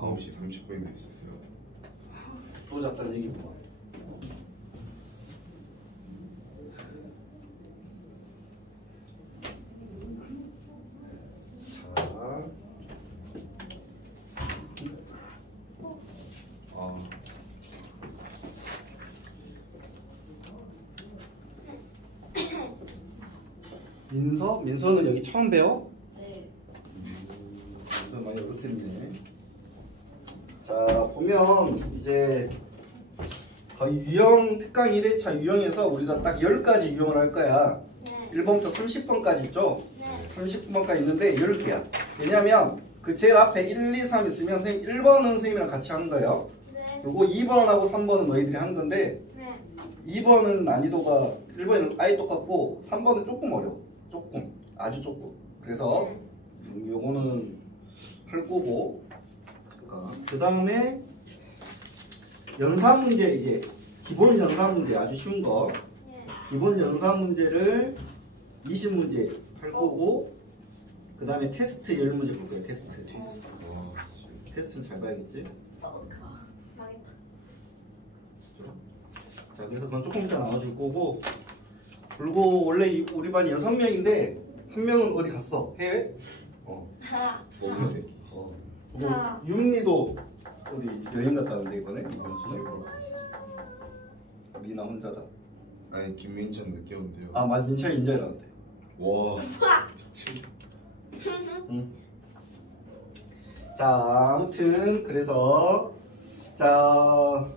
9시 30분에 있었어요. 또 잡다는 얘기구만. 민서는 여기 처음 배워? 네. 민서 많이 어렵겠네. 자, 보면 이제 거의 유형 특강 1회차 유형에서 우리가 딱 10가지 유형을 할 거야. 네. 1번부터 30번까지 있죠? 네. 30번까지 있는데 10개야. 왜냐면 그 제일 앞에 1, 2, 3 있으면 선생님 1번은 선생님이랑 같이 하는 거예요. 네. 그리고 2번하고 3번은 너희들이 하는 건데 네. 2번은 난이도가 1번은 아예 똑같고 3번은 조금 어려워. 조금. 아주 조금. 그래서 요거는 할 거고. 그 다음에 연산 문제 이제 기본 연산 문제 아주 쉬운 거. 네. 기본 연산 문제를 20문제 할 거고. 그 다음에 테스트 10문제 볼 거예요. 테스트. 테스트는 잘 봐야겠지? 망했다. 자, 그래서 그건 조금 이따 나와줄 거고. 그리고 원래 우리 반이 6명인데 한 명은 어디 갔어? 해외? 먹은 새끼. 그리고 윤미도 어디 여행 갔다는데 이번에? 이번 주에? 리나 혼자다. 아니 김민찬 늦게 온대요. 아 맞아, 민찬이 인자이라는데. 와 미친. 응. 자, 아무튼 그래서 자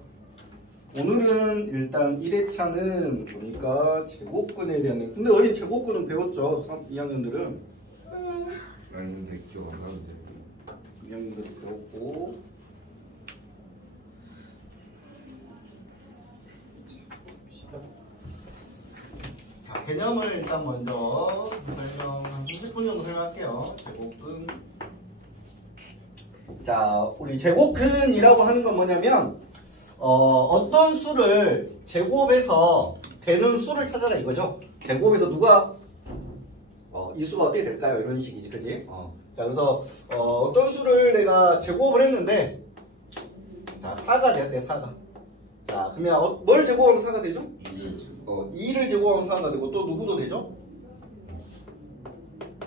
오늘은 일단 1회차는 보니까 제곱근에 대한. 근데 너희 제곱근은 배웠죠? 2학년들은? 아니 근데 기억 안 나는데. 2학년들도 배웠고. 자, 개념을 일단 먼저 설명 한 30분 정도 설명할게요. 제곱근. 자, 우리 제곱근이라고 하는 건 뭐냐면 어떤 수를 제곱해서 되는 수를 찾아라 이거죠. 제곱에서 누가 이 수가 어떻게 될까요? 이런 식이지, 그지? 자, 그래서 어떤 수를 내가 제곱을 했는데, 자, 4가 되었대, 4가. 자, 그러면 뭘 제곱하면 4가 되죠? 2를 제곱하면 4가 되고, 또 누구도 되죠?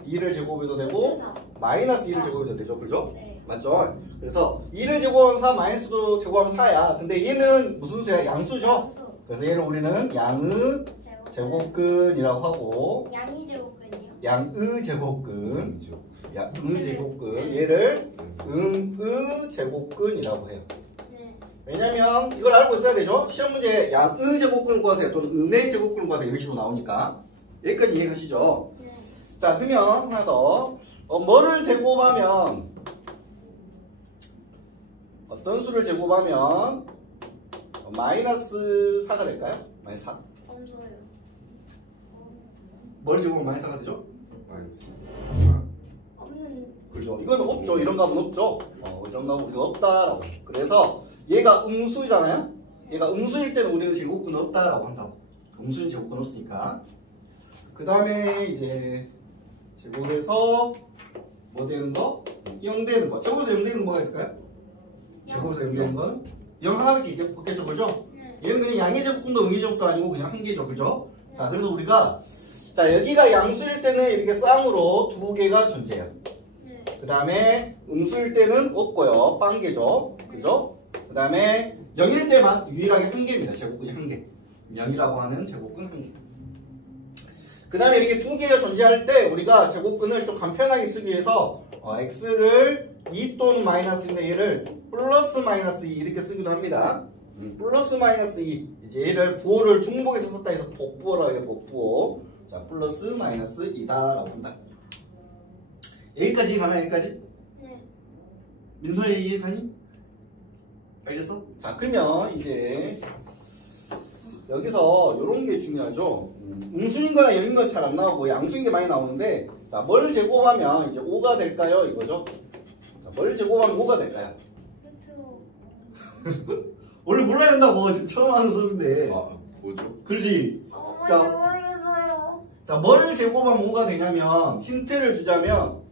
2를 제곱해도 되고, 마이너스 2를 제곱해도 되죠, 그죠? 네. 맞죠? 그래서 2를 제곱하면 4, 마이너스도 제곱하면 4야. 근데 얘는 무슨 수야? 양수죠? 그래서 얘를 우리는 양의 제곱근이라고 하고, 양이 제곱근이요? 양의 제곱근, 양의 제곱근, 얘를 음의 제곱근이라고 해요. 네. 왜냐면 이걸 알고 있어야 되죠? 시험 문제 양의 제곱근을 구하세요 또는 음의 제곱근을 구하세요 이런 식으로 나오니까. 여기까지 이해가시죠? 네. 자, 그러면 하나 더. 뭐를 제곱하면, 어떤 수를 제곱하면 마이너스 4가 될까요? 마이너스 4? 없어요. 뭘 제곱하면 마이너스 4가 되죠? 없는. 그죠? 이건 없죠. 이런 값은 없죠. 이런 값은 우리가 없다라고. 그래서 얘가 음수잖아요. 얘가 음수일 때는 우리는 제곱근 없다라고 한다고. 음수는 제곱근 없으니까. 그 다음에 이제 제곱에서 뭐 되는 거? 0 되는 거. 제곱에서 0 되는 거 뭐가 있을까요? 제곱에서 0 되는 건 0 하나밖에 없겠죠, 그죠? 네. 얘는 그냥 양의 제곱근도 음의 제곱도 아니고 그냥 한 개죠, 그죠? 자, 그래서 우리가 자, 여기가 양수일 때는 이렇게 쌍으로 2개가 존재해요. 네. 그 다음에 음수일 때는 없고요. 빵개죠. 그죠? 그 다음에 0일 때만 유일하게 한 개입니다. 제곱근이 한 개. 0이라고 하는 제곱근 한 개. 그 다음에 이렇게 2개가 존재할 때 우리가 제곱근을 좀 간편하게 쓰기 위해서 x를 2 또는 마이너스인데 얘를 플러스 마이너스 2 이렇게 쓰기도 합니다. 플러스 마이너스 2. 이제 얘를 부호를 중복해서 썼다 해서 복부호라고 해요. 복부호. 자, 플러스 마이너스 2다라고 한다. 여기까지 이해가나? 여기까지? 네. 민서야 이해가니? 알겠어? 자, 그러면 이제 여기서 이런 게 중요하죠. 음수인거나 영인건 잘 안 나오고 양수인 게 많이 나오는데, 자, 뭘 제곱하면 이제 5가 될까요? 이거죠. 자, 뭘 제곱하면 5가 될까요? 원래 몰라야 된다고. 지금 처음 하는 수업인데. 아 뭐죠? 그렇지. 자, 자, 모르겠어요. 자, 뭐를 제곱하면 5가 되냐면 힌트를 주자면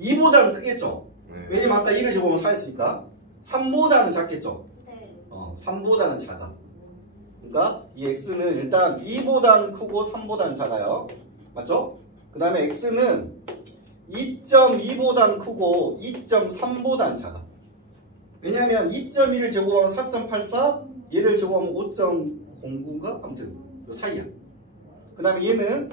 2보다는 크겠죠. 네. 네. 왜냐면 아까 1을 제곱하면 4였으니까 3보다는 작겠죠? 네. 3보다는 작아. 그러니까 이 x는 일단 2보다는 크고 3보다는 작아요. 맞죠? 그 다음에 x는 2.2보다는 크고 2.3보다는 작아. 왜냐면 2.1을 제곱하면 4.84, 얘를 제곱하면 5.09인가? 아무튼 그 사이야. 그 다음에 얘는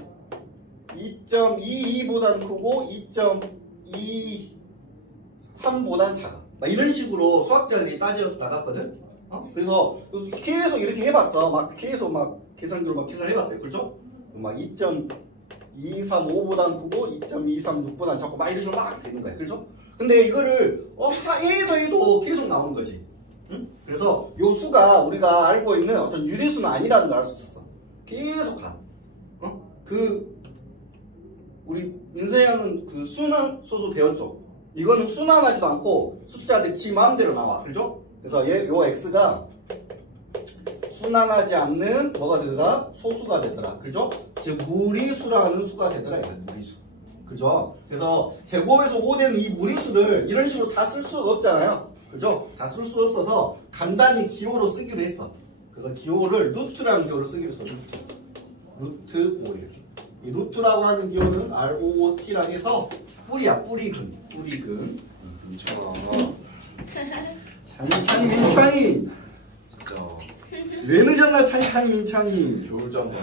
2.22보다는 크고 2.23보다는 작아. 막 이런 식으로 수학자들이 따져 나갔거든. 그래서 계속 이렇게 해봤어. 막 계속 막 계산기로 막 계산을 해봤어요. 그렇죠? 막 2.235보다는 크고 2.236보다는 작고 막 이런 식으로 막 되는 거야. 그렇죠? 근데 이거를 해도 계속 나오는 거지. 응? 그래서 요 수가 우리가 알고 있는 어떤 유리수는 아니라는 걸 알 수 있었어. 계속 가. 우리 민서이 형은 그 순환 소수 배웠죠? 이거는 순환하지도 않고 숫자들이 지 마음대로 나와. 그죠? 그래서 요 x가 순환하지 않는 뭐가 되더라? 소수가 되더라. 그죠? 즉 무리수라는 수가 되더라. 이거 무리수. 그죠? 그래서 제곱에서 5 되는 이 무리수를 이런 식으로 다 쓸 수 없잖아요. 그죠? 다 쓸 수 없어서 간단히 기호로 쓰기로 했어. 그래서 기호를 루트라는 기호를 쓰기로 했어. 루트 5 이렇게. 이 루트라고 하는 기호는 ROOT라고 해서 뿌리야. 뿌리근. 민찬아. 찬이 민찬이 진짜. 왜 늦었나 찬이 민찬이. 겨울잠만.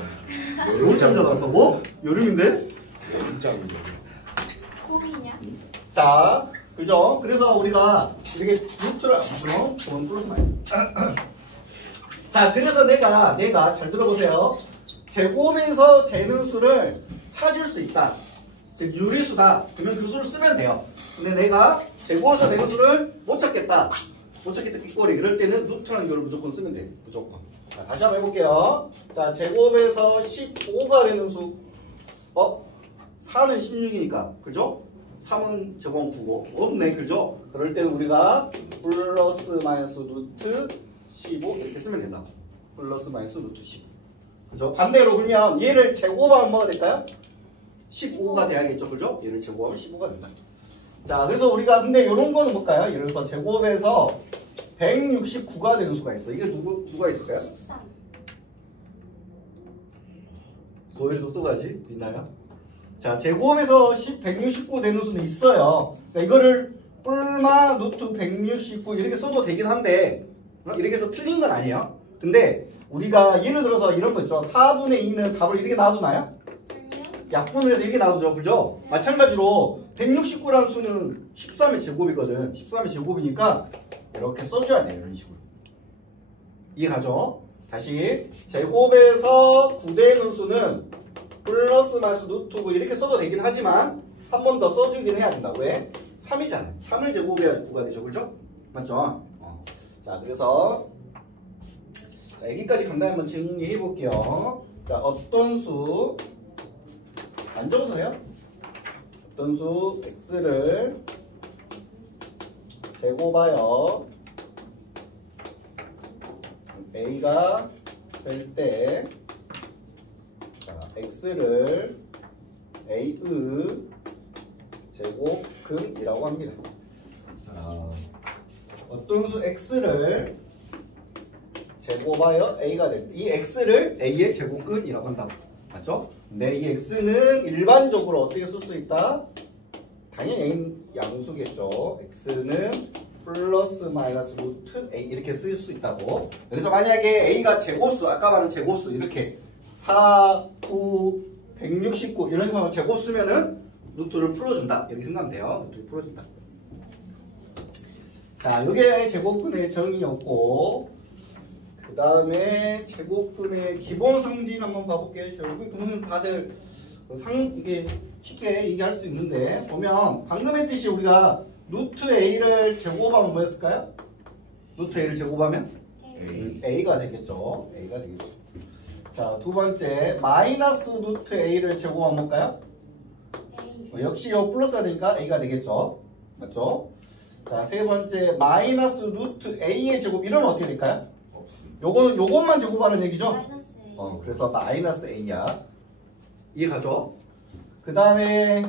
겨울잠 자았어. 뭐? 여름인데? 여름잠인데. 곰이냐? 자, 그죠? 그래서 우리가 이렇게 루트를 돈 플러스 마이너스. 자, 그래서 내가 잘 들어보세요. 제곱에서 되는 수를 찾을 수 있다. 즉 유리수다. 그러면 그 수를 쓰면 돼요. 근데 내가 제곱에서 되는 수를 못 찾겠다 qui꼴이 이럴 때는 루트라는 결을 무조건 쓰면 돼. 무조건. 자, 다시 한번 해볼게요. 자, 제곱에서 15가 되는 수 4는 16이니까 그죠? 3은 제곱하면 9고 없네. 그죠? 그럴 때는 우리가 플러스 마이너스 루트 15 이렇게 쓰면 된다. 플러스 마이너스 루트 15. 그죠? 반대로 그러면 얘를 제곱하면 뭐가 될까요? 15가 돼야겠죠. 그죠? 얘를 제곱하면 15가 된다. 자, 그래서 우리가 근데 이런 거는 볼까요? 예를 들어서 제곱에서 169가 되는 수가 있어. 이게 누가 있을까요? 13. 뭐 이리 똑똑하지? 있나요? 자, 제곱에서 169 되는 수는 있어요. 그러니까 이거를 뿔마 루트 169 이렇게 써도 되긴 한데 이렇게 해서 틀린 건 아니에요. 근데 우리가 예를 들어서 이런 거 있죠. 4분의 2는 답을 이렇게 놔두나요? 아니요. 약분을 해서 이렇게 놔두죠. 그죠? 마찬가지로 169라는 수는 13의 제곱이거든. 13의 제곱이니까 이렇게 써줘야 돼요. 이런 식으로. 이해가죠? 다시 제곱에서 9 되는 수는 플러스 마이너스 루트 9 이렇게 써도 되긴 하지만 한 번 더 써주긴 해야 된다. 왜? 3이잖아요. 3을 제곱해야지 9가 되죠. 그죠? 맞죠? 자, 그래서 자, 여기까지 간단히 한번 정리해 볼게요. 자, 어떤 수 안 적어도 돼요? 어떤 수 x를 제곱하여 a가 될 때 x를 a의 제곱근이라고 합니다. 자, 어떤 수 x를 제곱하여 a가 될 때 이 x를 a의 제곱근이라고 한다. 맞죠? 근데 이 x는 일반적으로 어떻게 쓸 수 있다? 당연히 a 양수겠죠. x는 플러스 마이너스 루트 a 이렇게 쓸 수 있다고. 여기서 만약에 a가 제곱수, 아까 말한 제곱수 이렇게 4, 9, 169 이런 식으로 제곱 쓰면은 루트를 풀어준다. 이렇게 생각하면 돼요. 루트를 풀어준다. 자, 이게 제곱근의 정의였고, 그 다음에 제곱근의 기본 성질 한번 봐볼게요. 결국 동생 다들 이게 쉽게 얘기할 수 있는데, 보면 방금 했듯이 우리가 루트 a를 제곱하면 뭐였을까요? 루트 a를 제곱하면 a가 되겠죠. a가 되겠죠. 자, 두 번째 마이너스 루트 a를 제곱하면 뭘까요? A. 역시 요 플러스가 되니까 a가 되겠죠. 맞죠? 자, 세 번째 마이너스 루트 a의 제곱 이러면 어떻게 될까요? 없습니다. 요것만 제곱하는 얘기죠? 마이너스 A. 그래서 마이너스 a야. 이해가죠? 그 다음에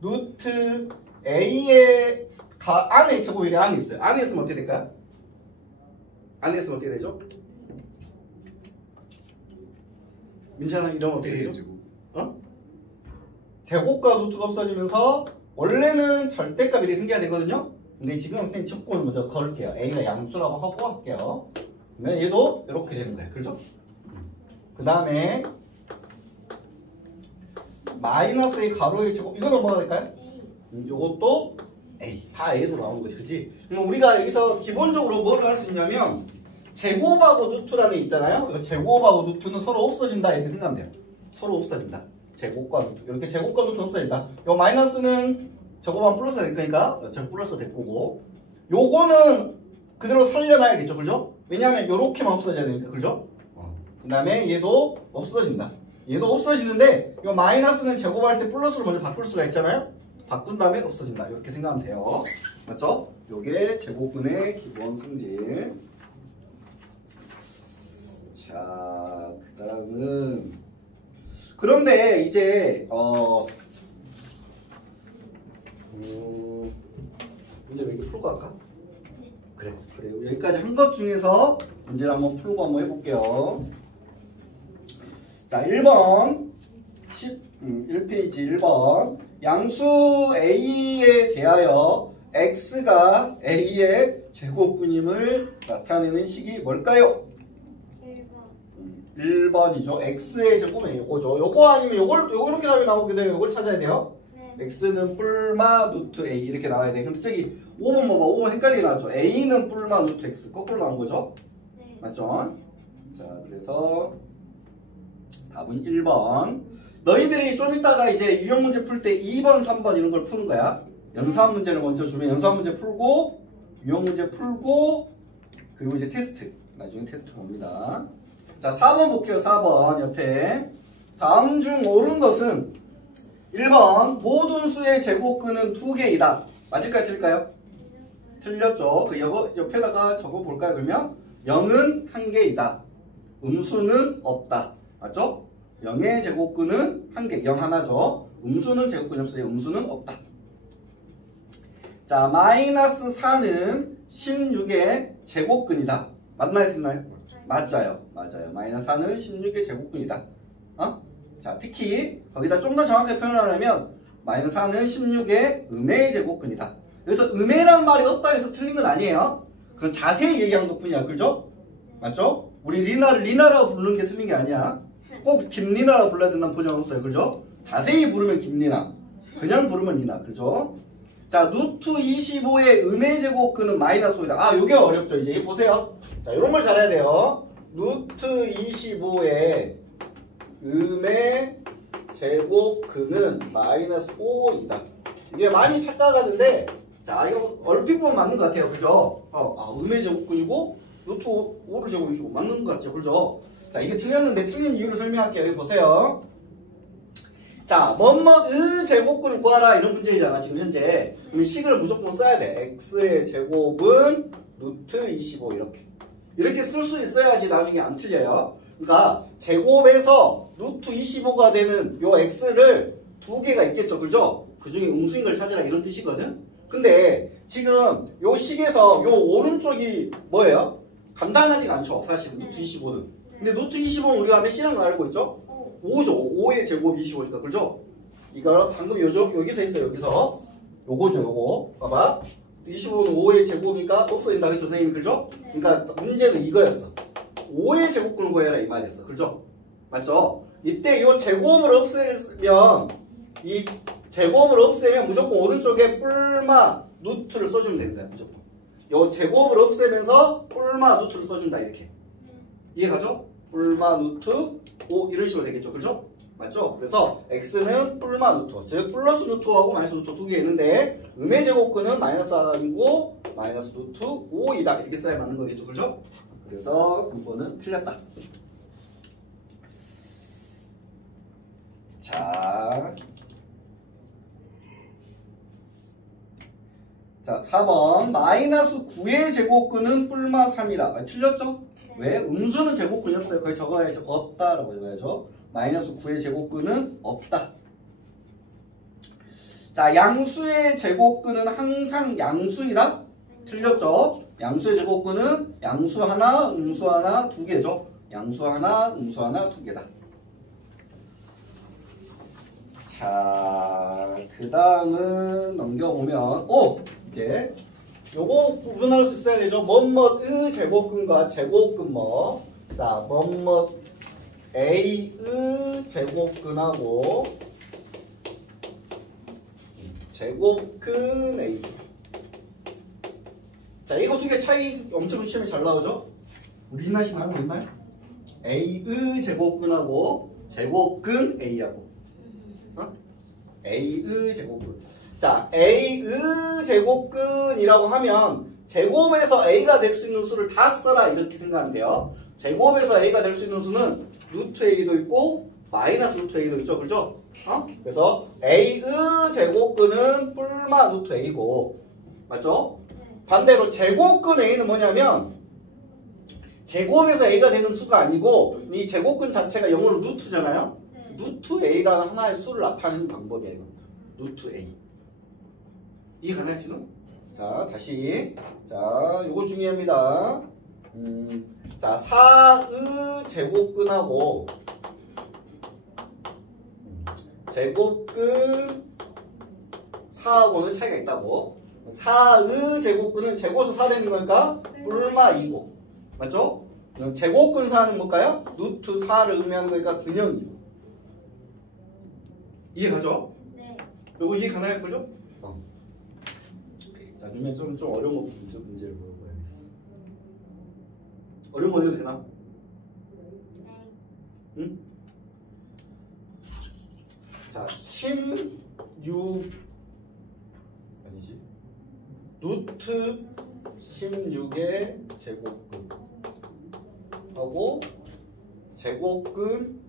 루트 a의 안에 제곱이 안에 있어요. 안에 있으면 어떻게 될까요? 안에 있으면 어떻게 되죠? 민찬아 이러면 어떻게 되죠? 제곱. 제곱과 루트가 없어지면서 원래는 절대값 이렇게 생겨야 되거든요. 근데 지금 선생님 조건을 먼저 걸을게요. A가 양수라고 하고 할게요. 그러면 얘도 이렇게 되는 거예요. 그렇죠? 그 다음에 마이너스의 가로의 제곱 이거는 뭐가 될까요? A. 이것도 A. 다 A로 나오는 거지. 그치? 그럼 우리가 여기서 기본적으로 뭘 할 수 있냐면 제곱하고 루트라는 게 있잖아요. 이거 제곱하고 루트는 서로 없어진다 이렇게 생각하면 돼요. 서로 없어진다. 제곱과 루트. 이렇게 제곱과 루트는 없어진다. 요 마이너스는 제곱하면 플러스가 될 거니까 어차피 플러스 될 거고 요거는 그대로 살려놔야겠죠. 그죠? 왜냐하면 요렇게만 없어져야 되니까. 그죠? 그 다음에 얘도 없어진다. 얘도 없어지는데 이 마이너스는 제곱할 때 플러스로 먼저 바꿀 수가 있잖아요. 바꾼 다음에 없어진다. 이렇게 생각하면 돼요. 맞죠? 요게 제곱근의 기본 성질. 자, 그 다음은 그런데 이제 문제 몇 개 풀고 할까? 그래. 여기까지 한 것 중에서 문제를 한번 풀고 한번 해볼게요. 자, 1번 1페이지 1번 양수 A에 대하여 X가 A의 제곱근임을 나타내는 식이 뭘까요? 1번. 1번이죠. X의 제곱은 요거죠. 요거 아니면 요걸 이렇게 답이 나오게 돼요. 요걸 찾아야 돼요. 네. X는 뿔마 루트 A 이렇게 나와야 돼. 근데 저기 5번 봐봐. 5번 헷갈리게 나왔죠. A는 뿔마 루트 X 거꾸로 나온 거죠. 네. 맞죠? 자, 그래서 답은 1번. 너희들이 좀 이따가 이제 유형 문제 풀 때 2번, 3번 이런 걸 푸는 거야. 연수한 문제를 먼저 주면 연수한 문제 풀고 유형 문제 풀고 그리고 이제 테스트. 나중에 테스트 봅니다. 자, 4번 볼게요. 4번 옆에 다음 중 옳은 것은 1번 모든 수의 제곱근은 2개이다. 맞을까요? 틀릴까요? 틀렸죠. 그 옆에다가 적어볼까요? 그러면 0은 1개이다. 음수는 없다. 맞죠? 0의 제곱근은 1개, 0 하나죠. 음수는 제곱근이 없어요. 음수는 없다. 자, 마이너스 4는 16의 제곱근이다. 맞나요? 틀나요? 맞아요. 마이너스 4는 16의 제곱근이다. 자, 특히 거기다 좀 더 정확하게 표현하려면 마이너스 4는 16의 음의 제곱근이다. 여기서 음의라는 말이 없다 해서 틀린 건 아니에요. 그건 자세히 얘기한 것뿐이야. 그죠? 맞죠? 우리 리나를 리나라고 부르는 게 틀린 게 아니야. 꼭 김리나라고 불러야 된다는 보장 없어요. 그죠? 자세히 부르면 김리나, 그냥 부르면 리나. 그죠? 자, 루트 25의 음의 제곱근은 마이너스 5이다. 아, 요게 어렵죠. 이제 보세요. 자, 요런 걸 잘해야 돼요. 루트 25의 음의 제곱근은 마이너스 5이다. 이게 많이 착각하는데, 자, 이거 얼핏 보면 맞는 것 같아요. 그죠? 음의 제곱근이고, 루트 5를 제곱이고, 맞는 것 같죠? 그죠? 자, 이게 틀렸는데, 틀린 이유를 설명할게요. 여기 보세요. 자, 뭐뭐의 제곱근을 구하라. 이런 문제이잖아, 지금 현재. 그럼 식을 무조건 써야 돼. x의 제곱은 루트 25 이렇게. 이렇게 쓸 수 있어야지 나중에 안 틀려요. 그러니까 제곱에서 루트 25가 되는 요 x를 두 개가 있겠죠. 그죠? 그 중에 음수인 걸 찾으라 이런 뜻이거든. 근데 지금 요 식에서 요 오른쪽이 뭐예요? 간단하지가 않죠. 사실 루트 25는. 근데 루트 25는 우리가 몇이라는 거 알고 있죠? 5죠. 5의 제곱 25니까. 그죠? 이거 방금 여기서 했어요. 여기서. 요거죠. 요거. 봐봐. 25는 5의 제곱이니까 없어진다. 그죠? 선생님이. 그죠? 그러니까 문제는 이거였어. 5의 제곱근을 구해라 이 말이었어. 그죠? 맞죠? 이때 요 제곱을 없애면 이 제곱을 없애면 무조건 오른쪽에 뿔마 루트를 써주면 되는 거야. 무조건. 요 제곱을 없애면서 뿔마 루트를 써준다. 이렇게. 이해가죠? 뿔마 루트 5 이런 식으로 되겠죠. 그죠? 맞죠? 그래서 x는 뿔마 루트, 즉 플러스 루트하고 마이너스 루트 두 개 있는데 음의 제곱근은 마이너스 1이고 마이너스 루트 5이다. 이렇게 써야 맞는 거겠죠. 그죠? 그래서 3번은 틀렸다. 자, 4번 마이너스 9의 제곱근은 뿔마 3이다. 틀렸죠? 왜? 음수는 제곱근이 없어요. 거기 적어야죠. 없다라고 적어야죠. 마이너스 9의 제곱근은 없다. 자, 양수의 제곱근은 항상 양수이다? 틀렸죠? 양수의 제곱근은 양수 하나, 음수 하나, 두 개죠. 양수 하나, 음수 하나, 두 개다. 자, 그 다음은 넘겨보면, 이제 요거 구분할 수 있어야 되죠. 뭐뭐의 제곱근과 제곱근 뭐. 자, 뭐뭐 A의 제곱근하고 제곱근 A. 자, 이거 두 개 차이 엄청 시험에 잘 나오죠? 우리 이나 씨 나오면 있나요? A의 제곱근하고 제곱근 A하고 A의 제곱근. 자, A의 제곱근이라고 하면 제곱에서 A가 될 수 있는 수를 다 써라 이렇게 생각하면 돼요. 제곱에서 A가 될 수 있는 수는 루트 A도 있고 마이너스 루트 A도 있죠. 그렇죠? 그래서 A의 제곱근은 뿔마 루트 A고 맞죠? 반대로 제곱근 A는 뭐냐면 제곱에서 A가 되는 수가 아니고 이 제곱근 자체가 영어로 루트잖아요. 루트 A라는 하나의 수를 나타내는 방법이에요. 루트 A. 이해 가나요 지금? 자, 다시. 자, 요거 중요합니다. 자, 4의 제곱근하고 제곱근 4하고는 차이가 있다고. 4의 제곱근은 제곱에서 4 되는 거니까 뿔마 2고 맞죠? 제곱근 4는 뭘까요? 루트 4를 의미하는 거니까 근형 2고. 이해 가죠? 네. 요거 이해 가나요? 그죠? 자, 그러면 좀 어려운 거 문제를 물어봐야겠어. 어려운 거 해도 되나? 네. 응? 자, 16 아니지? 루트 16의 제곱근 하고 제곱근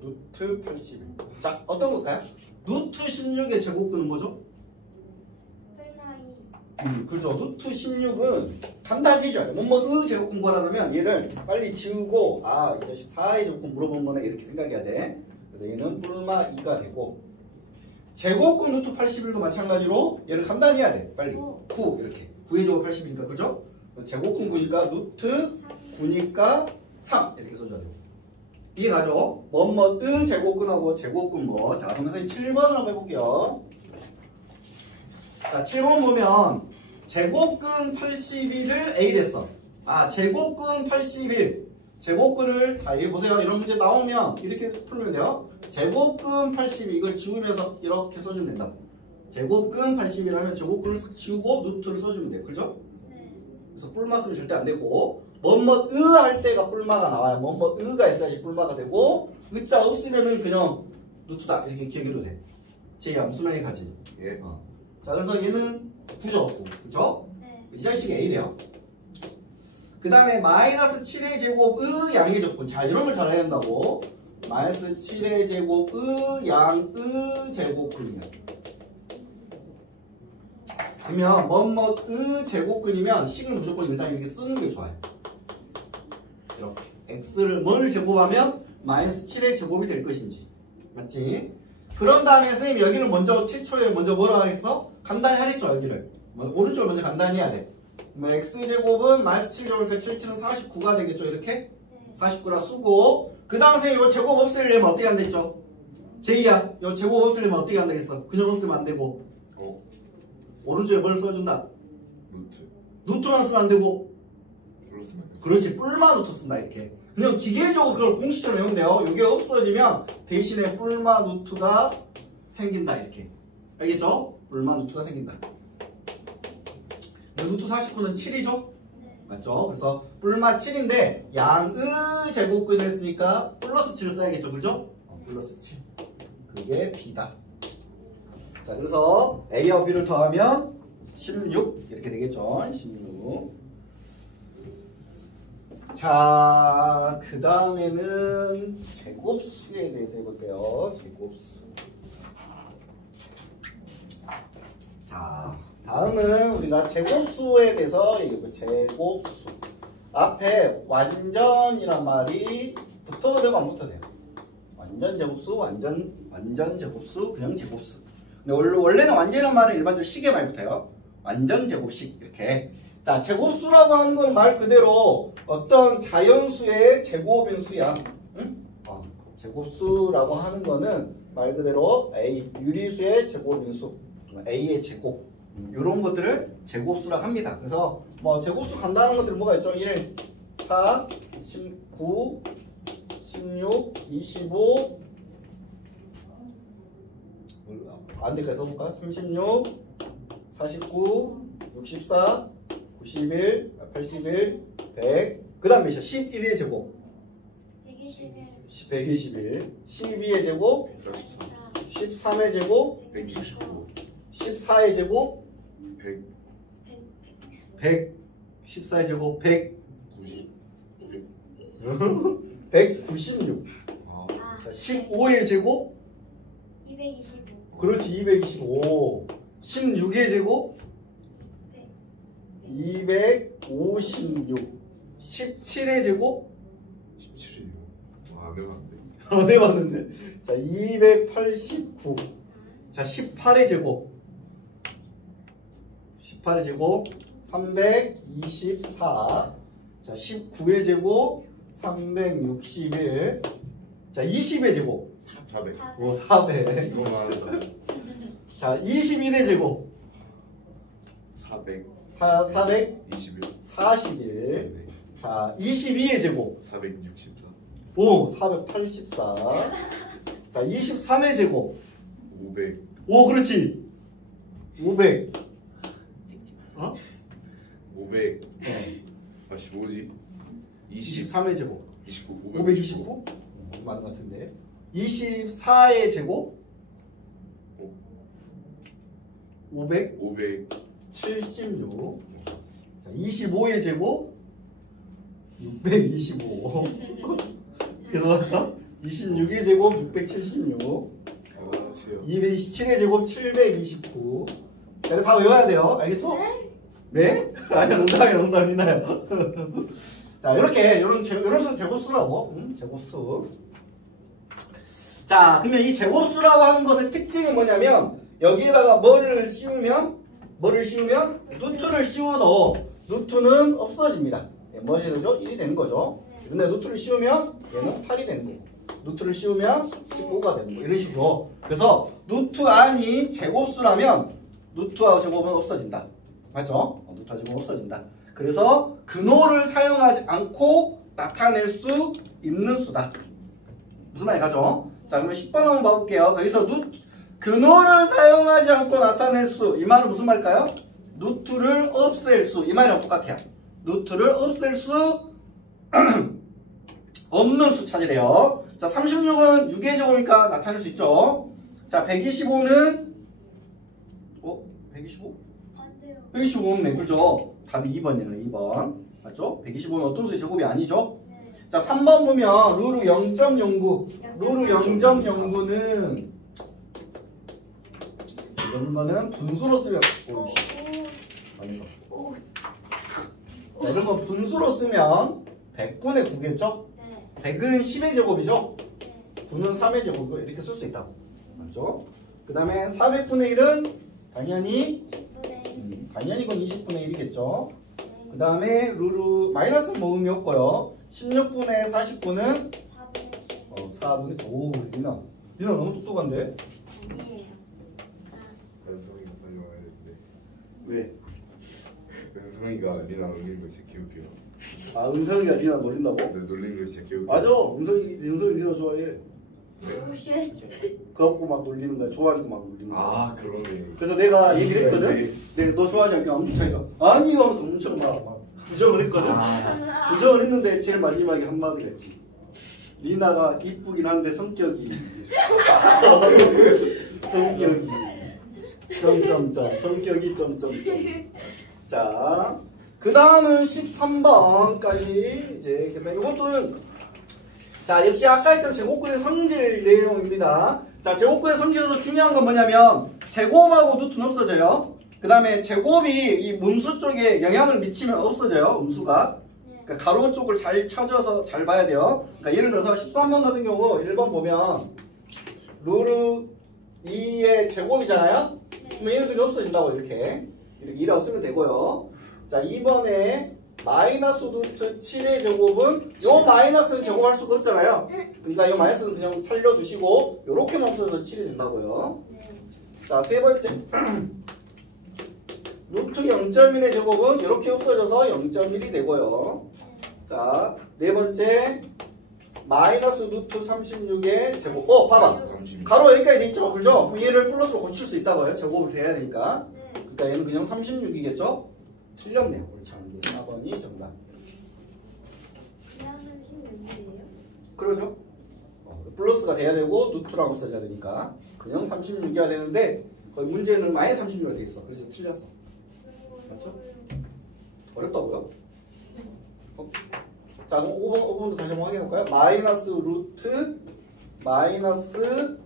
루트 81. 자, 어떤 걸까요? 루트 16의 제곱근은 뭐죠? 뿔마 2. 그렇죠. 루트 16은 간단히 해줘야 돼. 뭐의 제곱근 구하라면 얘를 빨리 지우고 이 자식 4의 제곱근 물어보는 거네 이렇게 생각해야 돼. 그래서 얘는 뿔마 2가 되고 제곱근 루트 81도 마찬가지로 얘를 간단히 해야 돼. 빨리 9 이렇게 9의 제곱 80이니까 그죠? 제곱근 9니까 루트 9니까 3 이렇게 써줘야 돼요. 이해 가죠? 뭐의 제곱근하고 제곱근 뭐. 자, 그럼 선생님 7번을 한번 해볼게요. 자, 7번 보면 제곱근 81을 A 됐어. 제곱근 81 제곱근을 자, 여기 보세요. 이런 문제 나오면 이렇게 풀면 돼요. 제곱근 82 이걸 지우면서 이렇게 써주면 된다. 제곱근 81 하면 제곱근을 지우고 루트를 써주면 돼. 그죠? 네. 그래서 뿔마 쓰면 절대 안 되고 뭐뭐의 할 때가 뿔마가 나와요. 뭐뭐의가 있어야지 뿔마가 되고 의자 없으면은 그냥 루트다 이렇게 기억해도 돼. 제야 무슨 말이 가지? 예. 자, 그래서 얘는 9죠. 9. 그죠? 네. 이 자식이 A래요. 그 다음에 마이너스 7의 제곱의 양의 적분. 자, 이런 걸 잘 해야 된다고. 마이너스 7의 제곱의 양의 제곱근이면. 그러면 뭐뭐의 제곱근이면 식을 무조건 일단 이렇게 쓰는 게 좋아요. 이렇게. x를 뭘 제곱하면 마이너스 7의 제곱이 될 것인지. 맞지? 그런 다음에 선생님 여기를 먼저 최초에 먼저 뭐라 하겠어? 간단히 하랬죠 여기를. 오른쪽을 먼저 간단히 해야 돼. x제곱은 마이너스 7제곱이니까 7은 49가 되겠죠 이렇게? 49라 쓰고 그 다음 선생님 이거 제곱 없애려면 어떻게 안 되죠? 제이야 이거 제곱 없애려면 어떻게 안 되겠어? 그냥 없애면 안 되고 오른쪽에 뭘 써준다? 루트만 쓰면 안 되고 그렇지 뿔마 루트 쓴다 이렇게. 그냥 기계적으로 그걸 공식처럼 외우면 돼요. 이게 없어지면 대신에 뿔마 루트가 생긴다 이렇게. 알겠죠? 뿔마 루트가 생긴다. 루트 49는 7이죠? 네. 맞죠? 그래서 뿔마 7인데 양의 제곱근을 했으니까 플러스 7을 써야겠죠? 그죠? 플러스 7. 그게 B다. 자, 그래서 A와 B를 더하면 16 이렇게 되겠죠? 16. 자, 그 다음에는 제곱수에 대해서 해볼게요. 제곱수. 자, 다음은 우리가 제곱수에 대해서 얘기해볼게요. 제곱수. 앞에 완전이란 말이 붙어도 되고 안 붙어도 돼요. 완전 제곱수, 완전 완전 제곱수, 그냥 제곱수. 근데 원래는 완전이란 말은 일반적으로 식에 많이 붙어요. 완전 제곱식 이렇게. 자, 제곱수라고 하는 건 말 그대로 어떤 자연수의 제곱인 수야. 응? 제곱수라고 하는 거는 말 그대로 A 유리수의 제곱인 수, A의 제곱 이런 것들을 제곱수라고 합니다. 그래서 뭐 제곱수 간단한 것들이 뭐가 있죠? 1, 4, 19, 16, 25 안 될까 써볼까? 36, 49, 64, 91, 81, 100. 그 다음 몇이야? 11의 제곱. 121, 121. 12의 제곱. 144 13의 제곱. 129 14의 제곱. 100 100. 14의 제곱. 100. 90 196. 아, 자, 15의 제곱. 225, 그렇지. 225. 16의 제곱. 256. 17의 제곱. 17이요. 와, 내봤는데. 네, 맞는데. 자, 289. 자, 18의 제곱. 18의 제곱. 324. 자, 19의 제곱. 361. 자, 20의 제곱. 400 오, 400. 이거 많다. 자, 21의 제곱. 400 441. 21 네. 자, 22의 제곱. 464 오, 484. 자, 23의 제곱. 500 오, 그렇지. 500. 어? 500 네. 다시 뭐지? 20 23의 제곱. 29 529? 맞는 것 같은데. 24의 제곱. 500. 76. 자, 25의 제곱. 625. 계속 할까? 26의 제곱 676. 227의 제곱 729. 자, 이거 다 외워야 돼요. 알겠죠? 네? 아니야, 농담이나요. 자, 이렇게, 요런 수는 제곱수라고. 제곱수. 자, 그러면 이 제곱수라고 하는 것의 특징은 뭐냐면, 여기에다가 뭐를 씌우면, 루트를 씌워도, 루트는 없어집니다. 무엇이 되죠? 1이 되는 거죠. 근데 루트를 씌우면, 얘는 8이 되는 거고, 루트를 씌우면 15가 되는 거. 이런 식으로. 그래서, 루트 안이 제곱수라면, 루트와 제곱은 없어진다. 맞죠? 루트와 제곱은 없어진다. 그래서 근호를 사용하지 않고 나타낼 수 있는 수다. 무슨 말이 가죠? 자, 그러면 10번 한번 봐볼게요. 거기서 근호를 사용하지 않고 나타낼 수. 이 말은 무슨 말일까요? 루트를 없앨 수. 이 말이랑 똑같아요. 루트를 없앨 수 없는 수 찾으래요. 자, 36은 6의 제곱이니까 나타낼 수 있죠. 자, 125는 125? 안 돼요. 125 없네. 그죠? 답이 2번이네. 2번. 맞죠? 125는 어떤 수의 제곱이 아니죠? 네. 자, 3번 보면 루르 0.09. 루르 0.09는 이런 거는 분수로 쓰면 아닌가? 자, 이런 거 분수로 쓰면 100분의 9겠죠? 네. 100은 10의 제곱이죠? 네. 9는 3의 제곱을 이렇게 쓸 수 있다고. 맞죠? 그 다음에 400분의 1은 당연히 10분의 당연히 이건 20분의 1이겠죠? 네. 그 다음에 루루 마이너스 모음이 없고요. 16분의 49는 4분의 7. 4분의 7. 오, 리나 너무 똑똑한데? 아니에요. 연성이가 빨리 와야 되는데 왜? 연성이가 리나 놀린 거 진짜 기억해요. 아, 은성이가 리나 놀린다고? 네, 놀린 거 진짜 기억해요. 맞아. 은성이 리나 좋아해. 오, 쉣. 그래갖고 막 놀리는 거야. 좋아하니까 막 놀리는 거야. 아, 그러네. 그래서 내가 얘기를 했거든? 내가 너 좋아하지 않게 엄청 차이가 아니 하면서 엄청 막 부정을 했거든? 부정을 했는데 제일 마지막에 한마디가 했지. 리나가 이쁘긴 한데 성격이 성격이 자, 그 다음은 13번까지 이제 그래서 이것도는 자, 역시 아까 했던 제곱근의 성질 내용입니다. 자, 제곱근의 성질에서 중요한 건 뭐냐면 제곱하고 루트는 없어져요. 그 다음에 제곱이 이 음수 쪽에 영향을 미치면 없어져요. 음수가. 그러니까 가로 쪽을 잘 찾아서 잘 봐야 돼요. 그러니까 예를 들어서 13번 같은 경우 1번 보면 루트 2의 제곱이잖아요. 네. 그럼 얘네들이 없어진다고 이렇게 2라고 쓰면 되고요. 자 2번에 마이너스 루트 7의 제곱은 요 마이너스는 제곱할 수가 없잖아요. 그러니까 요 마이너스는 그냥 살려두시고 요렇게만 없어져서 7이 된다고요. 네. 자 세 번째 루트 0.1의 제곱은 이렇게 없어져서 0.1이 되고요. 자 네 번째 마이너스 루트 36의 제곱. 봐봐. 30. 가로 여기까지 돼 있죠? 그죠? 그럼 얘를 플러스로 고칠 수 있다고요. 제곱을 돼야 되니까. 네. 그러니까 얘는 그냥 36이겠죠? 틀렸네요. 옳지 않은 게 4번이 정답. 그냥 36이에요? 그러죠? 플러스가 돼야 되고 루트라고 써줘야 되니까 그냥 36이어야 되는데 거의 문제는 마이너스 36이 돼 있어. 그래서 틀렸어. 맞죠? 어렵다고요? 자 그럼 5번도 다시 한번 확인해볼까요? 마이너스 루트 마이너스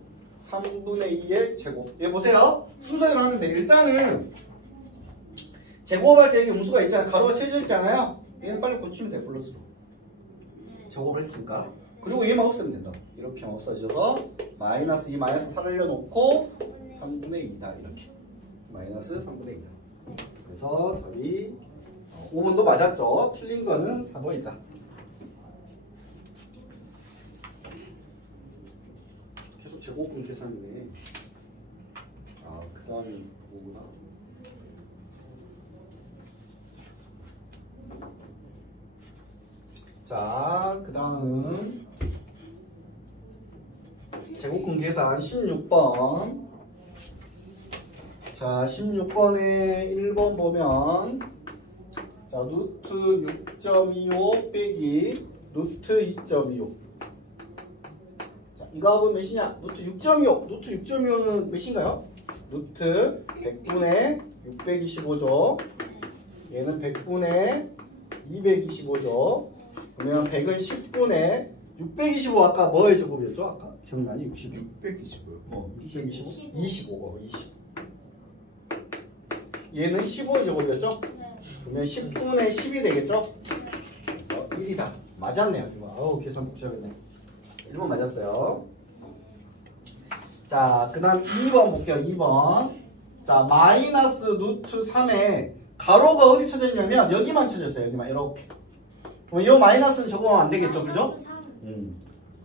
3분의 2의 제곱. 얘 보세요. 순서대로 하면 돼. 일단은 제곱할 때 여기 음수가 있잖아요. 가로가 세져 있잖아요. 얘는 빨리 고치면 돼. 플러스로. 제곱을 했으니까. 그리고 얘만 없애면 된다. 이렇게만 없어져서 마이너스 2 마이너스 4를 넣고 3분의 2다. 이렇게. 마이너스 3분의 2다. 그래서 답이 5번도 맞았죠. 틀린 거는 4번이다. 계속 제곱분 계산이네. 아, 그 다음이 뭐구나. 자, 그 다음은 제곱근 계산 16번. 자, 16번에 1번 보면 자, 루트 6.25 빼기 루트 2.25. 자, 이 값은 몇이냐? 루트 6.25. 루트 6.25는 몇인가요? 루트 100분의 625죠. 얘는 100분의 225죠. 그러면 100은 10분의 625 아까 뭐의 제곱이었죠? 아까 기억나니? 66. 625요. 625? 25. 20. 얘는 15의 제곱이었죠? 네. 그러면 10분의 10이 되겠죠? 그래서 1이다. 맞았네요. 아우 계산 복잡했네. 1번 맞았어요. 자, 그 다음 2번 볼게요. 2번. 자, 마이너스 루트 3에 가로가 어디 쳐졌냐면 여기만 쳐졌어요. 여기만 이렇게. 그럼 이 마이너스는 적으면 안 되겠죠? 그죠?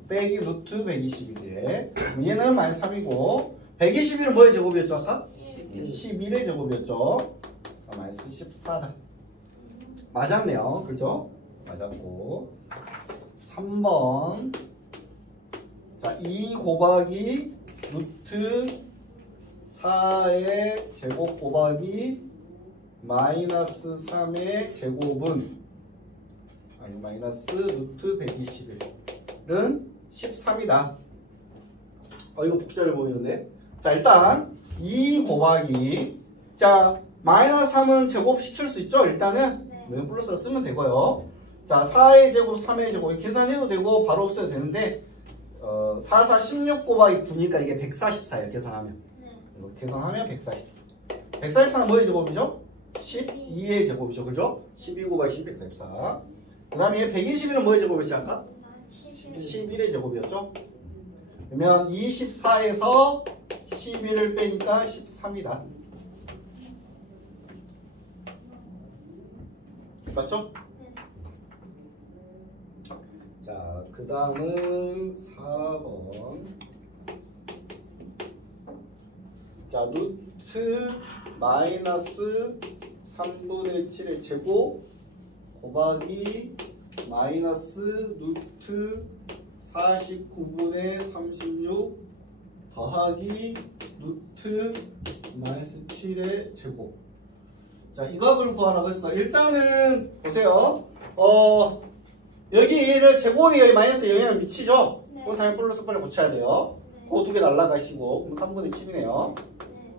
빼기 루트 121에 얘는 마이너스 3이고 121은 뭐의 제곱이었죠? 아까? 11의 제곱이었죠? 마이너스 14다. 맞았네요. 그죠? 맞았고 3번 자, 2 곱하기 루트 4의 제곱 곱하기 마이너스 3의 제곱은 아니 마이너스 루트 121은 13이다. 이거 복잡해 보이는데. 자, 일단 2 곱하기 자 마이너스 3은 제곱시킬 수 있죠. 일단은 네. 플러스를 쓰면 되고요. 자 4의 제곱 3의 제곱 계산해도 되고 바로 없어도 되는데 4, 4, 16 곱하기 9니까 이게 144예요. 계산하면 네. 이거 계산하면 144. 144는 뭐의 제곱이죠? 12의 제곱이죠. 그죠? 12 곱하기 10, 144. 그 다음에 121은 뭐의 제곱이었지 아까? 11의 제곱이었죠? 그러면 24에서 11을 빼니까 13이다. 맞죠? 네. 자, 그 다음은 4번. 자, 루트 마이너스 3분의 7의 제곱 곱하기 마이너스 루트 49분의 36 더하기 루트 마이너스 7의 제곱. 자, 이 값을 구하라고 했어. 일단은 보세요. 여기를 제곱이 여기 마이너스 영향을 미치죠? 네. 그럼 당연히 플러스 빨리 고쳐야 돼요. 네. 그거 두 개 날라가시고 그럼 3분의 7이네요. 네.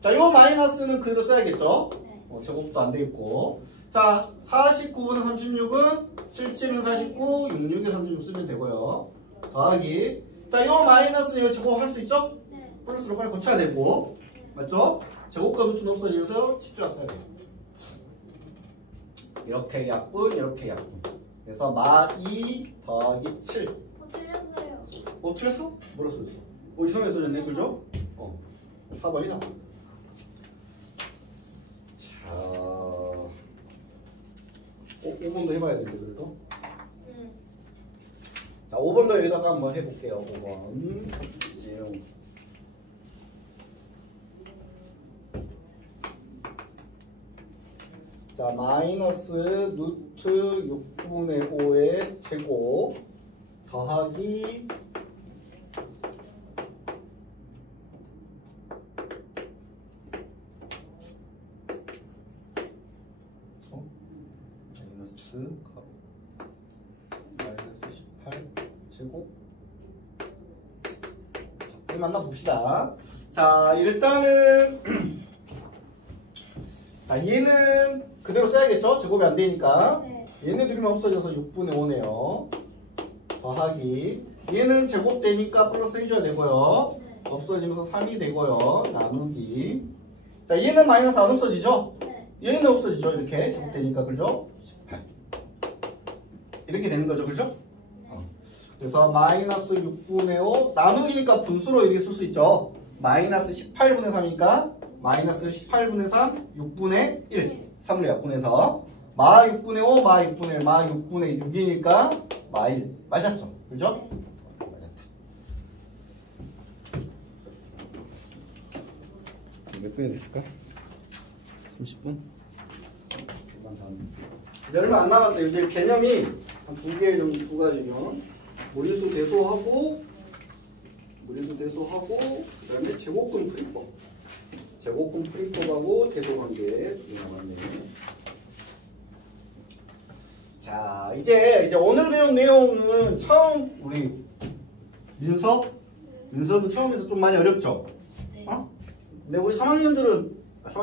자, 요 마이너스는 그대로 써야겠죠? 네. 제곱도 안 돼 있고. 자, 49분의 36은 77은 49, 66에 36 쓰면 되고요. 더하기. 자, 요 마이너스는 이거 제곱할 수 있죠? 네. 플러스로 빨리 고쳐야 되고. 맞죠? 제곱과 루트는 없어져서 10줄 써야 돼요. 이렇게 약분, 이렇게 약분. 그래서 마2 더하기 7. 틀렸어요. 틀렸어? 뭐라 써있어? 이상하게 써졌네, 그죠? 4번이 나와. 자, 5번도 해봐야 되는데 그래도. 자, 5번도 여기다가 한번 해볼게요. 5번. 지금. 자, 마이너스 루트 6분의 5의 제곱 더하기 마이너스 18 제곱. 자, 만나봅시다. 자, 일단은 자, 얘는 그대로 써야겠죠? 제곱이 안 되니까. 네. 얘네들이만 없어져서 6분의 5네요. 더하기. 얘는 제곱되니까 플러스 해줘야 되고요. 네. 없어지면서 3이 되고요. 나누기. 자, 얘는 마이너스 안 없어지죠? 네. 얘는 없어지죠? 이렇게 제곱되니까. 그죠? 18. 이렇게 되는 거죠. 그죠? 그래서 마이너스 6분의 5 나누기니까 분수로 이렇게 쓸 수 있죠. 마이너스 18분의 3이니까 마이너스 18분의 3 6분의 1 3을 약분해서 마 6분의 5 마 6분의 1 마 6분의 6이니까 마 1 맞았죠? 그죠? 맞았다. 몇 분이 됐을까? 30분? 이제 얼마 안 남았어요. 이제 개념이 한 두 가지요. 무리수 대소하고 그 다음에 제곱근 풀이법. 제곱근 풀이법하고 대소관계 남았네. 자, 이제 오늘 배운 내용은 처음 우리 민서는 처음에서 좀 많이 어렵죠? 네. 어? 근데 우리 3학년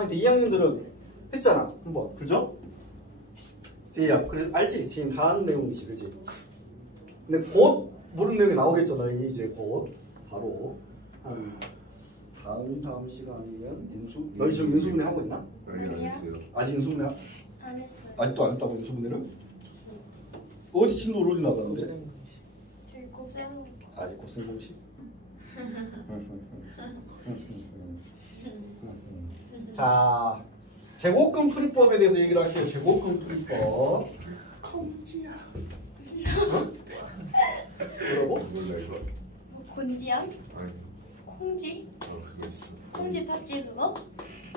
때 2학년들은 했잖아. 한번. 그죠? 지혜야, 그래 알지? 지금 다 아는 내용이지, 그지? 근데 곧 모르는 내용이 나오겠잖아. 이제 곧 바로 한 다음 시간이면 너 지금 인수분해 하고 있나? 아니 안 했어요. 아직 인수분해 안 했어요. 아직도 안 했다고 인수분해를? 어디 진도를 어디 나가는데? 저희 곱셈. 아직 곱셈 공식? 자, 제곱근 풀이법에 대해서 얘기를 할게요. 제곱근 풀이법. 콩지야. 뭐라고? 몰라 이거. 뭐 곤지암? 아니. 콩지? 그거 있어. 콩지 팥지 그거?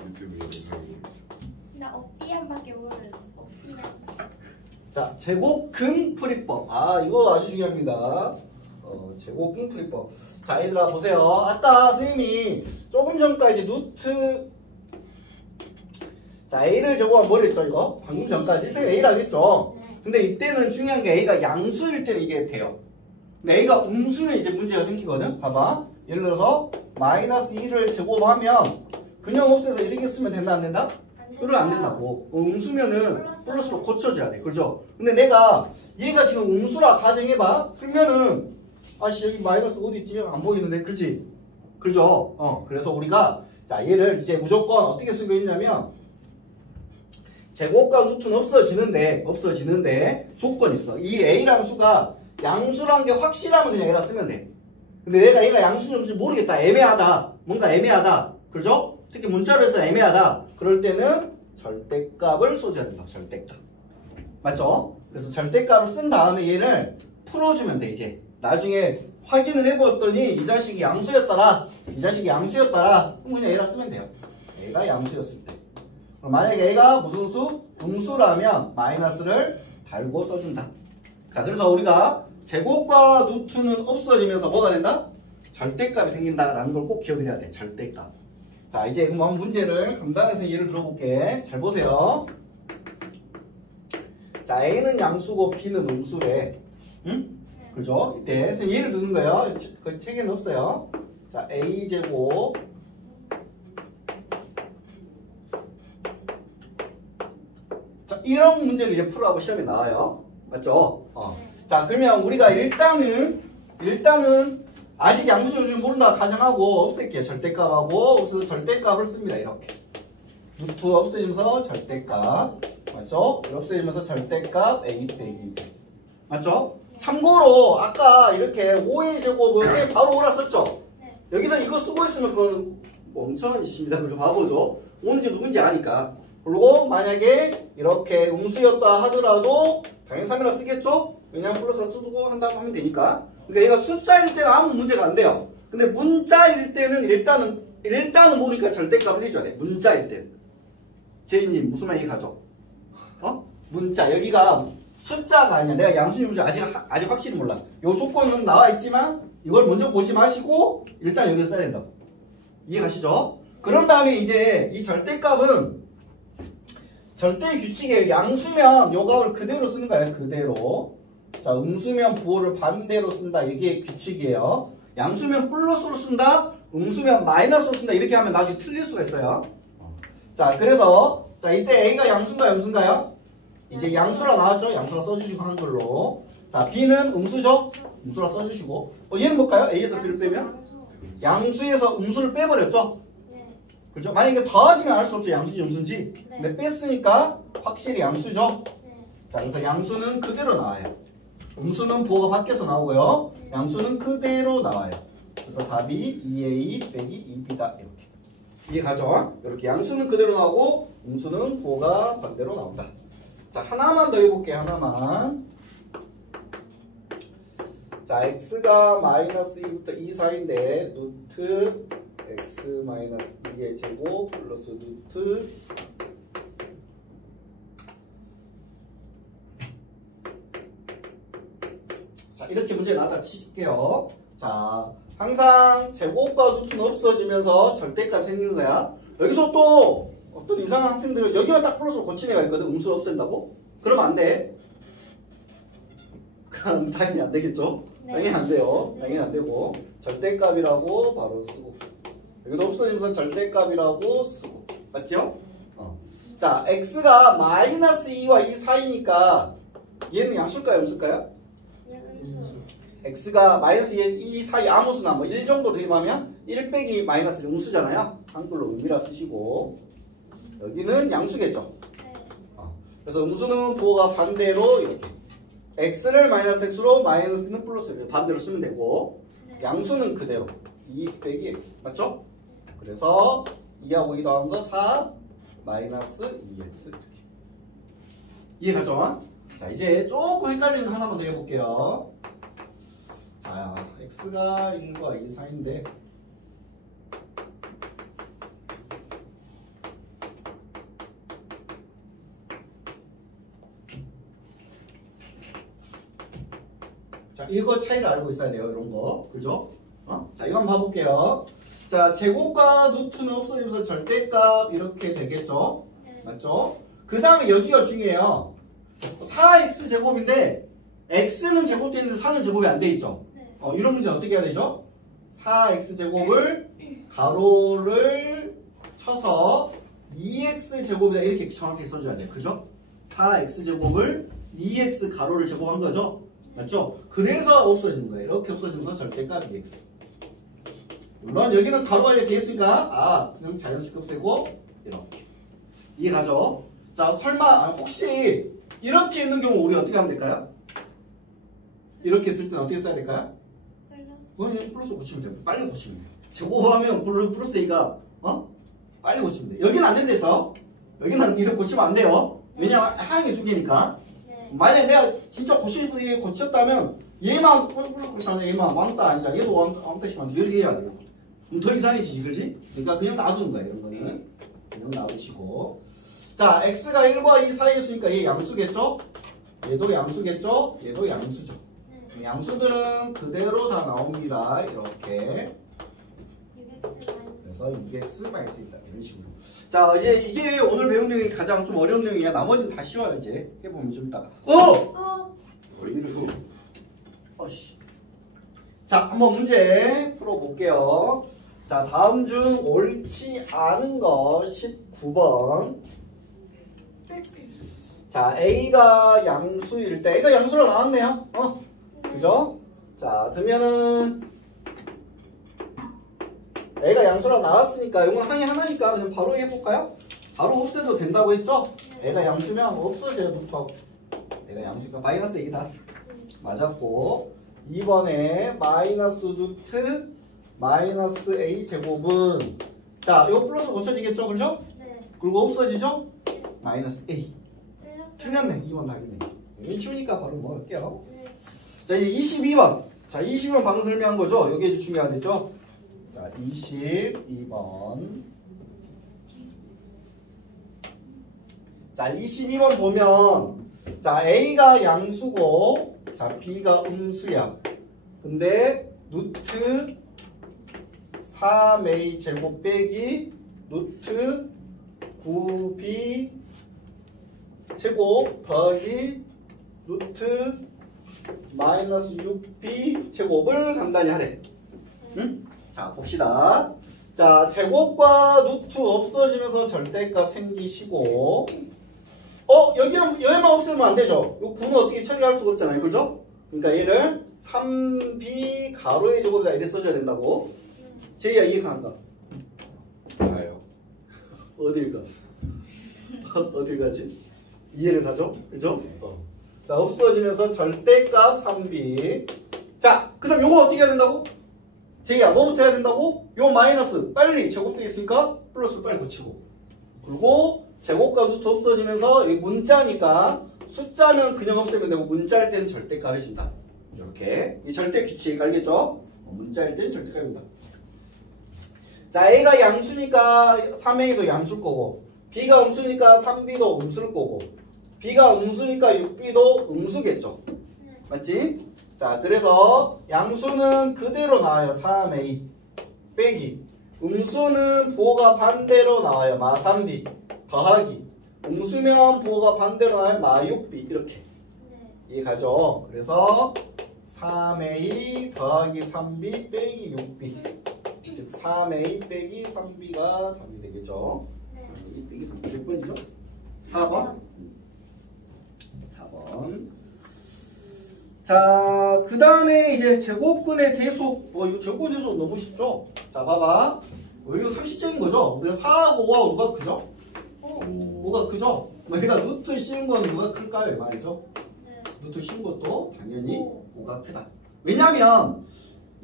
유튜브에 영상 보고 있어. 나 억비암밖에 모르는. 억비암. 자, 제곱근 풀이법. 아, 이거 아주 중요합니다. 제곱근 풀이법. 자, 얘들아 보세요. 아까 선생님이 조금 전까지 루트 자, A를 제곱하면 뭘 했죠, 이거? 방금 전까지 선생님 A를 하겠죠? 네. 근데 이때는 중요한 게 A가 양수일 때는 이게 돼요. 근데 A가 음수는 이제 문제가 생기거든? 봐봐. 예를 들어서 마이너스 2를 제곱하면 그냥 없애서 이렇게 쓰면 된다, 안 된다? 그래 안 된다고. 음수면은 플러스로 고쳐줘야 돼. 그죠? 근데 내가 얘가 지금 음수라 가정해봐. 그러면은 아씨 여기 마이너스 어디 있지? 안 보이는데, 그치? 그죠? 그래서 우리가 자 얘를 이제 무조건 어떻게 쓰기로 했냐면 제곱과 루트는 없어지는데 조건이 있어. 이 A라는 수가 양수라는 게 확실하면 그냥 얘라 쓰면 돼. 근데 얘가 양수인지 모르겠다. 애매하다. 뭔가 애매하다. 그죠? 특히 문자로 해서 애매하다. 그럴 때는 절대값을 써줘야 된다. 절대값. 맞죠? 그래서 절대값을 쓴 다음에 얘를 풀어주면 돼. 이제 나중에 확인을 해보았더니 이 자식이 양수였더라. 그럼 그냥 얘라 쓰면 돼요. 얘가 양수였을 때. 그럼 만약에 얘가 무슨 수? 음수라면 마이너스를 달고 써준다. 자, 그래서 우리가 제곱과 루트는 없어지면서 뭐가 된다? 절대값이 생긴다라는 걸 꼭 기억해야 돼. 절대값. 자, 이제 그럼 문제를 간단해서 예를 들어볼게. 잘 보세요. 자, A는 양수고 B는 음수래. 응? 그죠? 이때 선생님 예를 드는 거예요. 그 책에는 없어요. 자, A제곱 자, 이런 문제를 이제 풀어하고 시험에 나와요. 맞죠? 자, 그러면 우리가 일단은 아직 양수를 좀 모른다 가정하고 없앨게요. 절대값하고 없어서 절대값을 씁니다. 이렇게 루트 없애면서 절대값 맞죠? 없애면서 절대값 A 빼기 맞죠? 참고로 아까 이렇게 5의 제곱은 바로 오라 썼죠? 여기서 이거 쓰고 있으면 그건 멍청한 짓입니다. 그죠? 바보죠. 뭔지 누군지 아니까. 그리고 만약에 이렇게 음수였다 하더라도 당연히 3이라 쓰겠죠? 왜냐면 플러스를 쓰고 한다고 하면 되니까. 그러니까 얘가 숫자일 때는 아무 문제가 안 돼요. 근데 문자일 때는 일단은 모르니까 절대값을 해줘야 돼. 문자일 때는. 제이님 무슨 말 이해가죠? 문자 여기가 숫자가 아니야. 내가 양수인 문제 아직 확실히 몰라. 요 조건은 나와 있지만 이걸 먼저 보지 마시고 일단 여기 써야 된다. 이해가시죠? 그런 다음에 이제 이 절대값은 절대 규칙에 양수면 요 값을 그대로 쓰는 거예요. 그대로. 자, 음수면 부호를 반대로 쓴다. 이게 규칙이에요. 양수면 플러스로 쓴다. 음수면 마이너스로 쓴다. 이렇게 하면 나중에 틀릴 수가 있어요. 자, 그래서 자 이때 A가 양수인가요? 음수인가요? 이제 양수라 나왔죠? 양수라 써주시고 한글로. 자, B는 음수죠? 음수라 써주시고. 얘는 뭘까요? A에서 B를 빼면? 양수에서 음수를 빼버렸죠? 네. 그죠? 만약에 더하기면 알 수 없죠. 양수인지 음수인지. 네. 근데 뺐으니까 확실히 양수죠? 네. 자, 그래서 양수는 그대로 나와요. 음수는 부호가 밖에서 나오고요. 양수는 그대로 나와요. 그래서 답이 2A 빼기 2B다. 이렇게. 이해가죠? 이렇게 양수는 그대로 나오고 음수는 부호가 반대로 나온다. 자, 하나만 더 해볼게요. 하나만. 자, x가 마이너스 2부터 2 사이인데 루트 x 마이너스 2의 제곱 플러스 루트 자, 이렇게 문제 나다 치실게요. 자, 항상 제곱과 루트는 없어지면서 절대값이 생기는 거야. 여기서 또 어떤 이상한 학생들은 여기만 딱 플러스로 고친 애가 있거든. 음수를 없앤다고? 그러면 안 돼. 그럼 당연히 안 되겠죠? 네. 당연히 안 돼요. 네. 당연히 안 되고 절대값이라고 바로 쓰고 여기도 없어지면서 절대값이라고 쓰고 맞죠? 자, x가 마이너스 2와 2 사이니까 얘는 양수일까요? 음수일까요? 음수. x가 마이너스 2 사이 아무 수나 뭐 1 정도 되면 1 빼기 마이너스 음수잖아요. 한글로 음이라 쓰시고 여기는 양수겠죠. 네. 그래서 음수는 부호가 반대로 이렇게 x를 마이너스 x로 마이너스는 플러스로 반대로 쓰면 되고 네. 양수는 그대로 2 빼기 x 맞죠? 그래서 2하고 2 더한 거 4 마이너스 2x 이렇게 이해가죠? 자, 이제 조금 헷갈리는 거 하나만 더 해볼게요. 자, x가 1과 2 사이인데 자, 이거 차이를 알고 있어야 돼요. 이런 거. 그죠? 자, 이거 한번 봐볼게요. 자, 제곱과 루트는 없어지면서 절대값 이렇게 되겠죠? 네. 맞죠? 그 다음에 여기가 중요해요. 4x 제곱인데 x는 제곱되어 있는데 4는 제곱이 안 돼 있죠? 네. 이런 문제는 어떻게 해야 되죠? 4x 제곱을 가로를 쳐서 2x 제곱이다 이렇게 정확히 써줘야 돼요. 그죠? 4x 제곱을 2x 가로를 제곱한 거죠? 맞죠? 그래서 없어지는 거예요. 이렇게 없어지면서 절대값 2x. 물론 여기는 가로가 이렇게 있으니까 그냥 자연식 곱셈고 이렇게. 이해가죠? 자, 설마 혹시 이렇게 있는 경우 우리 어떻게 하면 될까요? 이렇게 있을 때는 어떻게 써야 될까요? 그냥 플러스 고치면 돼요. 빨리 고치면 돼요. 제곱하면 플러스 A가 빨리 고치면 돼요. 여기는 안 된대서 여기는 이렇게 고치면 안 돼요. 왜냐면 하얀 게 두 개니까. 네. 만약에 내가 진짜 고쳤다면 얘만 플러스 고치면 얘만 왕따 아니잖아. 얘도 왕따 시면 이렇게 해야 돼요. 그럼 더 이상해지지, 그렇지? 그러니까 그냥 놔두는 거야. 이런 거는 그냥 놔두시고. 자, x가 1과 2 사이에 있으니까 얘 양수겠죠? 얘도 양수겠죠? 얘도 양수죠. 네. 양수들은 그대로 다 나옵니다. 이렇게. 6x 그래서 2x 마이너스 있다. 이런 식으로. 자, 이제 이게 오늘 배운 내용이 가장 좀 어려운 내용이야. 나머지는 다 쉬워요. 이제 해보면 좀 이따가. 어씨. 자, 한번 문제 풀어볼게요. 자, 다음 중 옳지 않은 거 19번. 자, A가 양수일 때, A가 양수로 나왔네요. 그죠? 자, 그러면은 A가 양수로 나왔으니까 이건 항이 하나니까 그냥 바로 해볼까요? 바로 없애도 된다고 했죠? A가 양수면 없어져요. 루트하고. A가 양수니까 마이너스 A다. 맞았고 2번에 마이너스 루트 마이너스 A 제곱은 자 이거 플러스 고쳐지겠죠, 그죠? 네. 그리고 없어지죠? 마이너스 A. 틀렸다. 틀렸네. 2번 답이네. 이게 쉬우니까 바로 뭐 할게요. 네. 자 이제 22번. 자 22번 방금 설명한 거죠? 여기 중요하겠죠? 자 22번. 자 22번 보면 자 A가 양수고 자 B가 음수야. 근데 루트 3A 제곱 빼기 루트 9B 제곱 더하기 루트 마이너스 6B 제곱을 간단히 하래. 응? 자 봅시다. 자 제곱과 루트 없어지면서 절대값 생기시고 여기만 없으면 안 되죠. 이 9는 어떻게 처리할 수가 없잖아요. 그죠? 그러니까 얘를 3B 가로의 제곱이다 이렇게 써줘야 된다고. 제이야 이해 간가? 가요. 어딜 가? 어딜 가지? 이해를 가죠? 그죠? 자 없어지면서 절대값 3B. 자 그 다음 요거 어떻게 해야 된다고? 제이야 뭐부터 해야 된다고? 요 마이너스 빨리 제곱되어 있으니까 플러스 빨리 고치고, 그리고 제곱과 루트 없어지면서 이 문자니까 숫자면 그냥 없애면 되고 문자일 때는 절대값 해준다. 이렇게 이 절대 규칙 알겠죠? 문자일 때는 절대값입니다. 자 A가 양수니까 3A도 양수일 거고, B가 음수니까 3B도 음수일 거고, B가 음수니까 6B도 음수겠죠. 맞지? 자 그래서 양수는 그대로 나와요. 3A 빼기 음수는 부호가 반대로 나와요. 마 3B 더하기 음수면 부호가 반대로 나와요. 마 6B 이렇게. 네. 이해가죠? 그래서 3A 더하기 3B 빼기 6B 즉 3A 빼기 3B가 답이 되겠죠. 네. 3A 빼기 3B 몇 번이죠? 4번. 4번. 자, 그 다음에 이제 제곱근의 대속. 이거 제곱근 대속 너무 쉽죠? 자, 봐봐. 이거 상식적인 거죠? 우리가 4하고 5하고 누가 크죠? 5가 크죠? 여기다 루트 씌운 건 누가 클까요? 말이죠? 네. 루트 씌운 것도 당연히 5가 크다. 왜냐면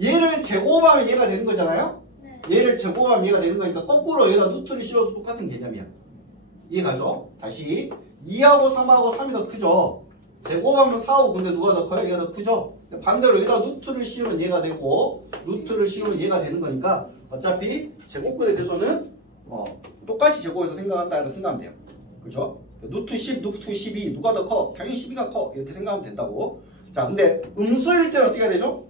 얘를 제곱하면 얘가 되는 거잖아요? 네. 얘를 제곱하면 얘가 되는 거니까 거꾸로 얘가 루트를 씌워도 똑같은 개념이야. 이해가죠? 다시 2하고 3하고 3이 더 크죠? 제곱하면 4하고 근데 누가 더 커요? 얘가 더 크죠? 반대로 여기다 루트를 씌우면 얘가 되고 루트를 씌우면 얘가 되는 거니까 어차피 제곱근에 대해서는 똑같이 제곱해서 생각한다고 생각하면 돼요. 그죠? 루트 10, 루트 12 누가 더 커? 당연히 12가 커. 이렇게 생각하면 된다고. 자 근데 음수일 때는 어떻게 해야 되죠?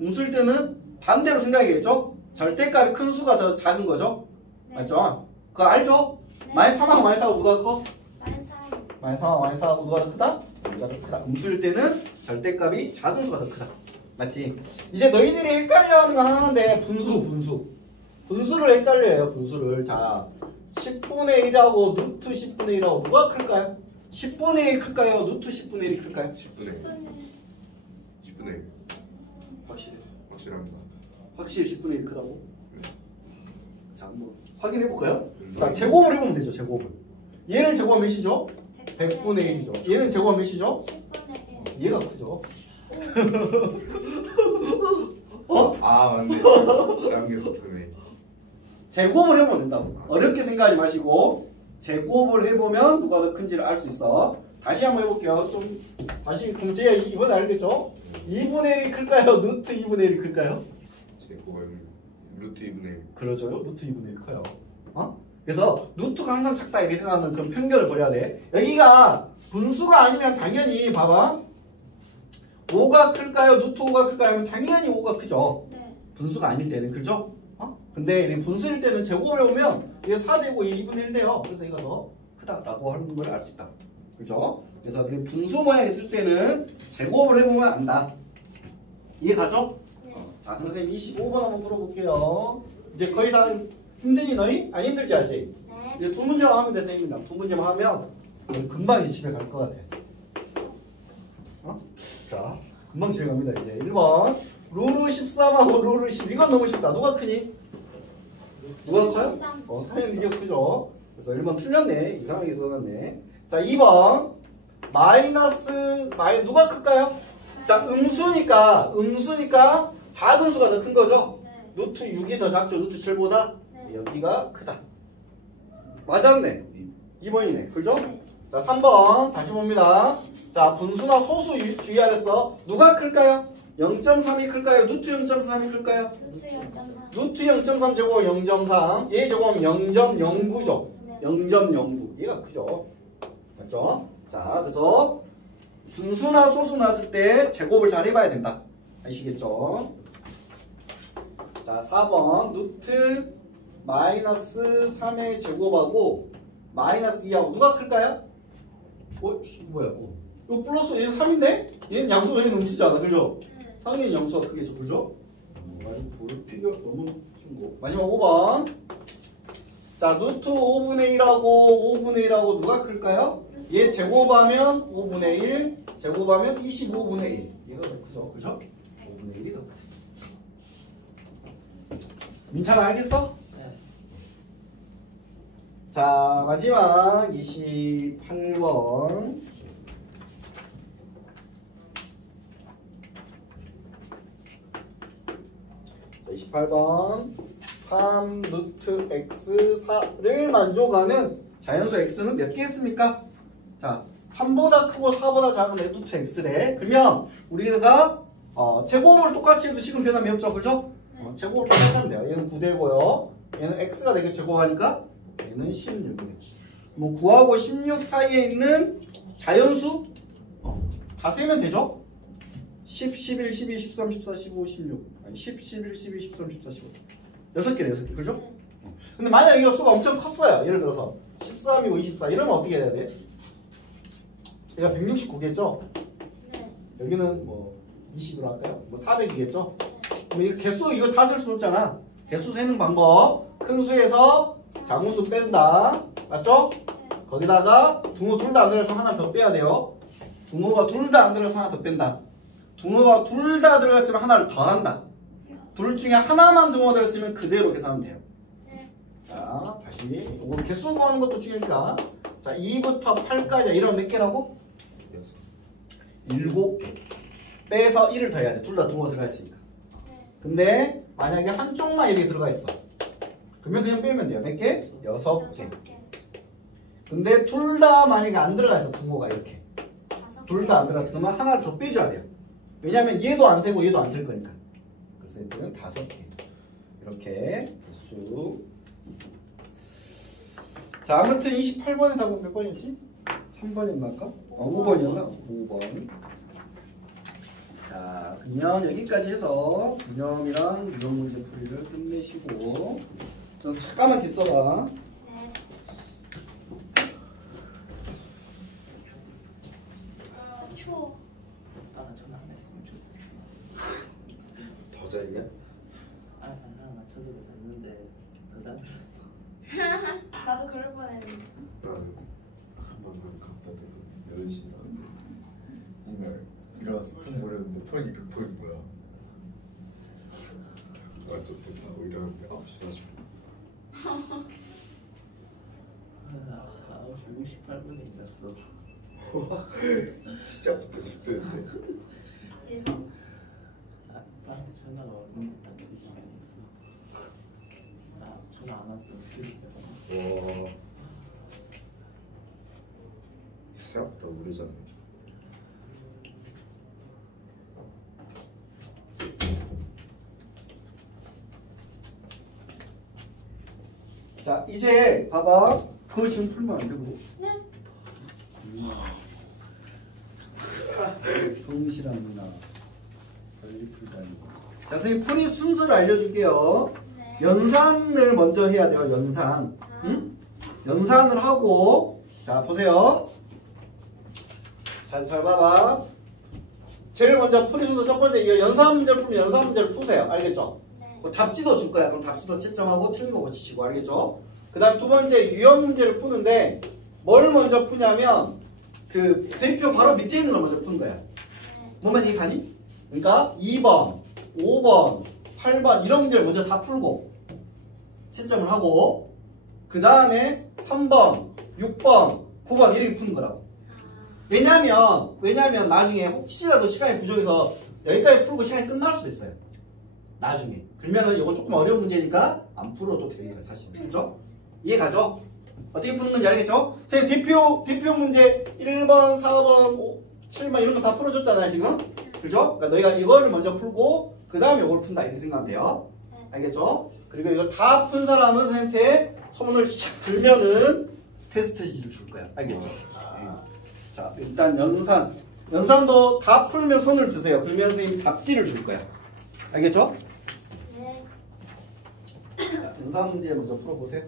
음수일 때는 반대로 생각해야겠죠? 절대값이 큰 수가 더 작은 거죠? 네. 맞죠? 그거 알죠? 네. 마이너스 3하고 마이너스 4하고 누가 커? 마이너스 마이너스 3하고 마이너스 4하고 누가 더 크다? 누가 더 크다. 음수일 때는 절대값이 작은 수가 더 크다. 맞지? 이제 너희들이 헷갈려하는 거 하나인데 분수를 헷갈려요. 분수를. 자 10분의 1하고 루트 10분의 1하고 누가 클까요? 10분의 1 클까요? 루트 10분의 1이 클까요? 10분의 10분의 확실해. 확실합니다. 확실히 10분의 1 크다고? 자 한번 확인해 볼까요? 분수. 자 제곱을 해보면 되죠. 제곱을. 얘를 제곱하면 몇이죠? 100분의 1이죠. 얘는 제곱하면 몇이죠? 10분의 1. 얘가 크죠. 아 맞네. 작은 게 더 크네. 제곱을 해보면 된다고. 어렵게 생각하지 마시고 제곱을 해보면 누가 더 큰지를 알 수 있어. 다시 한번 해볼게요. 좀 다시 그럼 제가 이번에 알겠죠? 2분의 1이 클까요? 루트 2분의 1이 클까요? 제곱은 루트 2분의 1. 그러죠. 루트 2분의 1 커요. 그래서 루트가 항상 작다 이렇게 생각하는 그런 편견을 버려야 돼. 여기가 분수가 아니면 당연히 봐봐. 5가 클까요? 루트 5가 클까요? 당연히 5가 크죠. 네. 분수가 아닐 때는 그죠? 근데 분수일 때는 제곱을 해보면 이게 4되고 2분의 1 돼요. 그래서 이가 더 크다라고 하는 걸 알 수 있다. 그죠? 그래서 분수 모양 있을 때는 제곱을 해보면 안다. 이해 가죠? 네. 자, 그럼 선생님 25번 한번 물어볼게요. 이제 거의 다 힘드니 너희? 안 힘들지 아직? 네. 이제 두 문제만 하면 돼, 선생님이랑. 두 문제만 하면 금방 이제 집에 갈 것 같아. 자, 금방 집에 갑니다. 이제 1번. 루르 13하고 루르 10. 이건 너무 쉽다. 누가 크니? 누가 커요? 13. 당연히 이게 크죠. 그래서 1번 틀렸네. 이상하게 써놨네. 자, 2번. 누가 클까요? 자, 음수니까 작은 수가 더 큰 거죠? 네. 루트 6이 더 작죠? 루트 7보다? 네. 여기가 크다. 맞았네. 2번이네. 그죠? 네. 자, 3번 다시 봅니다. 자, 분수나 소수 주의하랬어. 누가 클까요? 0.3이 클까요? 루트 0.3이 클까요? 루트 0.4. 루트 0.3 제곱 0.3. 얘 제곱하면 0.09죠. 네. 0.09. 얘가 크죠. 맞죠? 자, 그래서 분수나 소수 나왔을 때 제곱을 잘 해봐야 된다. 아시겠죠? 자, 4번 루트 마이너스 3의 제곱하고 마이너스 2하고 누가 클까요? 뭐야? 이거 플러스 얘는 3인데? 얘는 양수가 얘는 넘치지 않아, 그죠? 네. 당연히 양수가 크겠죠, 그죠? 돌 피겨 너무 친구. 마지막 5번. 자, 루트 5분의 1하고 5분의 1하고 누가 클까요? 얘 제곱하면 5분의 1, 제곱하면 25분의 1. 얘가 더 크죠, 그죠? 5분의 1이 더 크다. 민찬아 알겠어? 네. 자, 마지막 28번. 자, 28번. 3 루트 x 4를 만족하는 자연수 x는 몇 개 있습니까? 자, 3보다 크고 4보다 작은 루트 x래. 그러면 우리가 제곱을 똑같이 해도 식은 변함이 없죠, 그죠? 제곱을 똑같이 하면 돼요. 얘는 9되고요. 얘는 x가 되게 제곱하니까 얘는 16이네. 뭐 9하고 16 사이에 있는 자연수 다 세면 되죠? 10, 11, 12, 13, 14, 15, 16 아니 10, 11, 12, 13, 14, 15 6개네, 6개. 그죠? 근데 만약 이거 수가 엄청 컸어요. 예를 들어서 13이고 24 이러면 어떻게 해야 돼? 얘가 169겠죠? 네. 여기는 뭐 20으로 할까요? 뭐 400이겠죠? 그럼 이거 개수 이거 다 쓸 수 없잖아. 개수 세는 방법. 큰 수에서 장수 뺀다. 맞죠? 거기다가 둥어 둘 다 안 들어가서 하나 더 빼야 돼요. 둥어가 둘 다 안 들어가서 하나 더 뺀다. 둥어가 둘 다 들어갔으면 하나를 더한다. 둘 중에 하나만 둥어 들었으면 그대로 계산하면 돼요. 네. 자, 다시 오늘 개수 구하는 것도 중요하니까. 자, 2부터 8까지 이러면 몇 개라고? 7개. 빼서 1을 더해야 돼. 둘 다 둥어 들어가 있으니까. 네. 근데 만약에 한쪽만 이렇게 들어가 있어. 그러면 그냥 빼면 돼요. 몇 개? 6개. 6개. 근데 둘 다 만약에 안 들어가 있어. 둥어가 이렇게. 5개. 둘 다 안 들어갔어. 그러면 하나를 더 빼줘야 돼요. 왜냐면 얘도 안 세고 얘도 안 쓸 거니까. 그래서 이때는 5개. 이렇게 개수. 자, 아무튼 28번의 답은 몇 번이었지? 3번이었나 아까? 5번이었나? 5번. 자, 그러면 여기까지 해서 분염이랑 유형 문제 풀이를 끝내시고 저 잠깐만 있어봐. 네. 추워. 아까 전화 안 했으면 좋겠어. 더 잘냐? 하나 맞춰주고 잤는데 더 잘했어. 나도 그럴 뻔했는데. 나는 한 번만 갖다 대고 8시 나왔는데 이날 일어나서 폰 보려는데 폰이 100%이 뭐야? 아, 좀 됐다고 일어났는데 9시 40분. 9시 58분에 일어났어. 시작부터 죽대는데. 대박. 아빠한테 전화가 왔는데 나 그 시간에 있어. 나 전화 안 왔으면 그랬어. 와. 생각보다 오래 잤네. 자, 이제 봐봐. 그거 지금 풀면 안 되고. 네. 성실한 누나. 빨리 풀다니. 자, 선생님 풀이 순서를 알려줄게요. 네. 연산을 먼저 해야 돼요. 연산. 응? 연산을 하고. 자, 보세요. 잘 봐봐. 제일 먼저 풀이 순서 첫 번째 이거 연산 문제를 풀면 연산 문제를 푸세요. 알겠죠? 네. 그 답지도 줄 거야. 그럼 답지도 채점하고 틀린 거 고치시고. 알겠죠? 그 다음 두 번째 유형 문제를 푸는데 뭘 먼저 푸냐면 그 대표 바로 밑에 있는 걸 먼저 푸는 거야. 뭐만 이해 가니? 그러니까 2번, 5번, 8번 이런 문제를 먼저 다 풀고 채점을 하고 그 다음에 3번, 6번, 9번 이렇게 푸는 거라고. 왜냐면 나중에 혹시라도 시간이 부족해서 여기까지 풀고 시간이 끝날 수도 있어요. 나중에. 그러면은 이거 조금 어려운 문제니까 안 풀어도 됩니다, 사실. 그죠? 이해가죠? 어떻게 푸는 건지 알겠죠? 선생님, 대표 문제 1번, 4번, 5, 7번 이런 거 다 풀어줬잖아요, 지금? 그죠? 그러니까 너희가 이거를 먼저 풀고, 그 다음에 이걸 푼다, 이렇게 생각하면 돼요. 알겠죠? 그리고 이걸 다 푼 사람은 선생님한테 소문을 샥 들면은 테스트 지를 줄 거야. 알겠죠? 자, 일단 연산도 다 풀면 손을 드세요. 그러면 선생님이 답지를 줄 거야. 알겠죠? 네. 자, 연산 문제 먼저 풀어보세요.